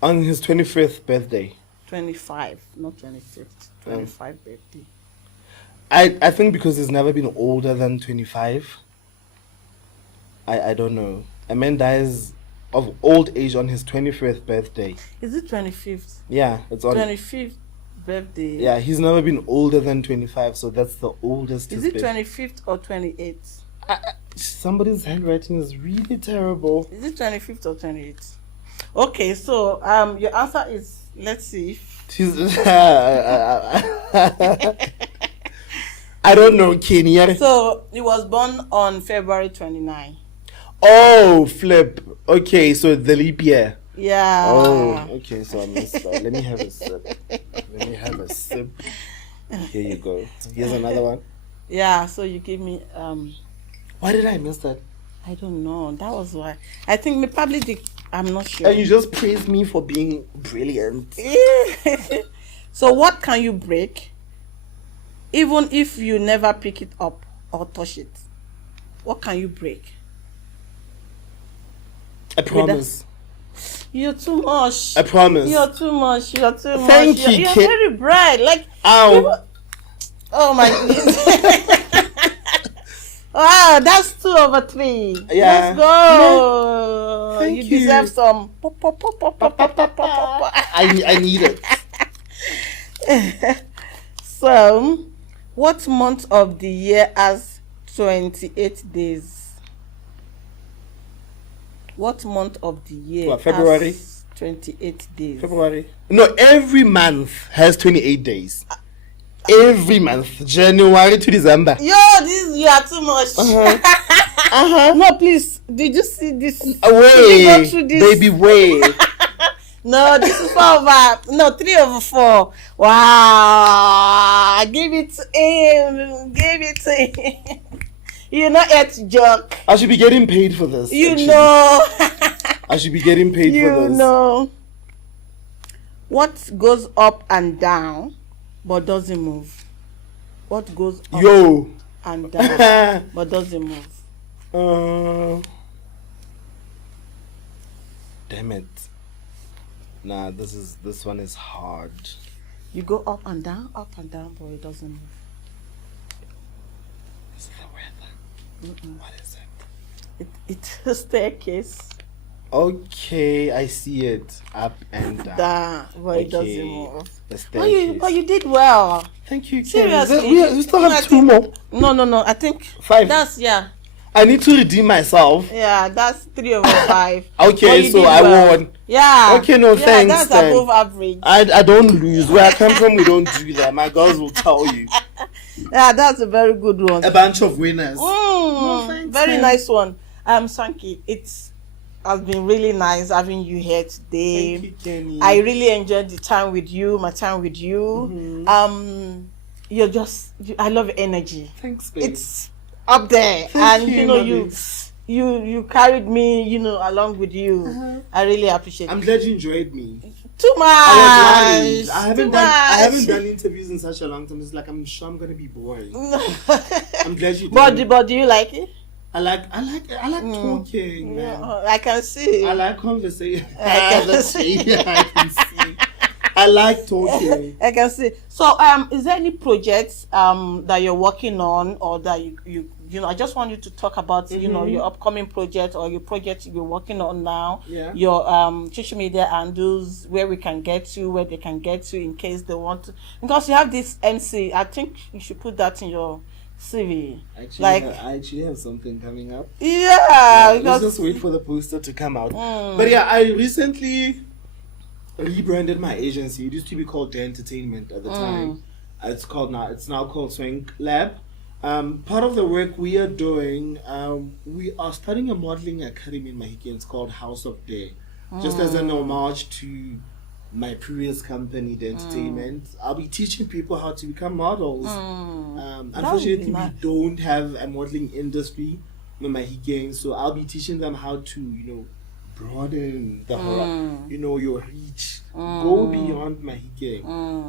On his 25th birthday. 25, not 25th. 25 birthday. I think because he's never been older than 25. I don't know. A man dies of old age on his 25th birthday. Is it 25th? Yeah, it's on 25th birthday. Yeah, he's never been older than 25, so that's the oldest. Is it 25th or 28th? Somebody's handwriting is really terrible. Is it 25th or 28th? Okay, so your answer is, let's see if I don't know, Kenya. so he was born on February 29. Oh, flip. Okay, so the leap year. Yeah. Oh, okay, so I missed that. Let me have a sip. Here you go. Here's another one. Yeah, so you give me Why did I miss that? I don't know. That was why. I think probably I'm not sure. And you just praised me for being brilliant. So what can you break even if you never pick it up or touch it? What can you break? I promise. You're too much. I promise. You're too much. Thank you, You're kid. very bright. Like, Ow. oh my goodness. Wow, that's 2 over 3. Yeah. Let's go. Thank you you. deserve some. I need it. So, what month of the year has 28 days? What month of the year What, February? has 28 days? February. No, every month has 28 days. Every month, January to December. Yo, you are too much. No, please. Did you see this? Did you go Away, through this? baby, way. No, this is 4 over. No, 3 over 4. Wow. Give it to him. Give it to him. You're not here to joke. I should be getting paid for this. You actually. know. I should be getting paid for You this. know. What goes up and down but doesn't move? What goes up Yo. and down but doesn't move? Damn it. Nah, this one is hard. You go up and down, but it doesn't move. Is it the weather? What is it? It's a staircase. Okay, I see it. Up and down. But it doesn't move. The staircase. But you did well. Thank you, Ken. Seriously. We still have 2 more. No. I think 5. that's, yeah. I need to redeem myself. Yeah, that's 3 over 5. Okay, But you so did I well. won. Yeah. Okay, no, thanks, That's then. above average. I don't lose. Where I come from, we don't do that. My girls will tell you. Yeah, that's a very good one. A bunch of winners. Thanks, Very man. nice one. Swanky, it has been really nice having you here today. Thank you, Jenny. I really enjoyed my time with you. You're just, I love your energy. Thanks, babe. It's up there. Thank And you, you lovely. carried me, along with you. I really appreciate I'm it. glad you enjoyed me. Too much. I was worried. Too I haven't much. done interviews in such a long time. It's like I'm sure I'm gonna be boring. I'm glad you did. But do you like it? I like talking, man. Yeah, I can see. I like conversation. I can see. I can see. I like talking. I can see. So, is there any projects that you're working on, or that you know? I just want you to talk about you know, your upcoming project or your project you're working on now. Yeah. Your social media handles, where we can get to, where they can get to in case they want to. Because you have this MC, I think you should put that in your CV. I actually have something coming up. Yeah. Let's just wait for the poster to come out. But yeah, I recently rebranded my agency. It used to be called The Entertainment at the time. It's now called Swank Lab. Part of the work we are doing, we are starting a modeling academy in Mahiki. It's called House of Day. Just as an homage to my previous company, The Entertainment. I'll be teaching people how to become models. Unfortunately, we don't have a modeling industry in Mahiki, so I'll be teaching them how to, you know, broaden the you know, your reach, go beyond Mahike.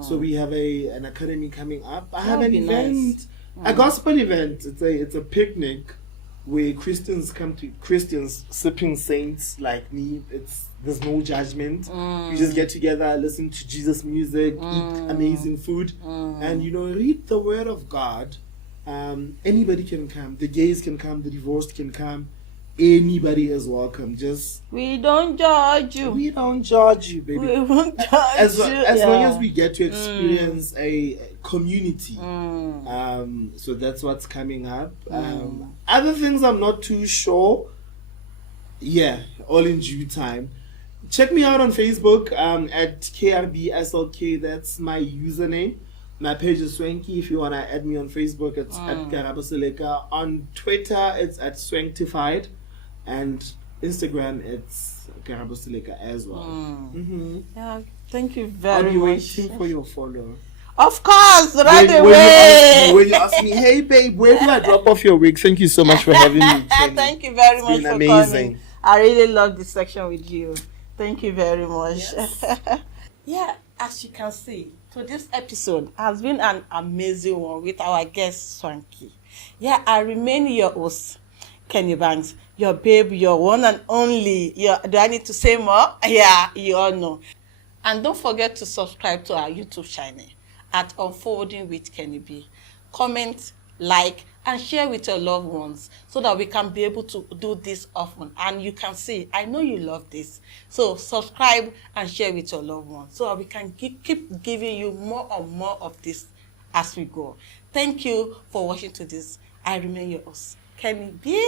So we have an academy coming up. I have an event, a gospel event. It's a picnic where Christians come to Christians, sipping saints like me. There's no judgment. You just get together, listen to Jesus music, eat amazing food, and you know, read the Word of God. Anybody can come. The gays can come. The divorced can come. Anybody is welcome. Just we don't judge you. We don't judge you, baby. We won't judge as you. As long as we get to experience a community. So that's what's coming up. Other things I'm not too sure. Yeah, all in due time. Check me out on Facebook at KRBSLK. That's my username. My page is Swanky. If you want to add me on Facebook, it's at Karaboseleka. On Twitter, it's at Swanktified. And Instagram, it's Karaboseleka as well. Yeah, thank you very much. I'll be waiting for your follow. Of course, right away. When you ask me, hey babe, where do I drop off your wig? Thank you so much for having me. Thank you very much for amazing. Coming. I really love this section with you. Thank you very much. Yes. Yeah, as you can see, so this episode has been an amazing one with our guest Swanky. Yeah, I remain your host, Kenny Banks, your babe, your one and only. Do I need to say more? Yeah, you all know. And don't forget to subscribe to our YouTube channel at Unfolding with Kenny B. Comment, like, and share with your loved ones so that we can be able to do this often. And you can see, I know you love this. So subscribe and share with your loved ones so that we can keep giving you more and more of this as we go. Thank you for watching to this. I remain your host, Kenny B.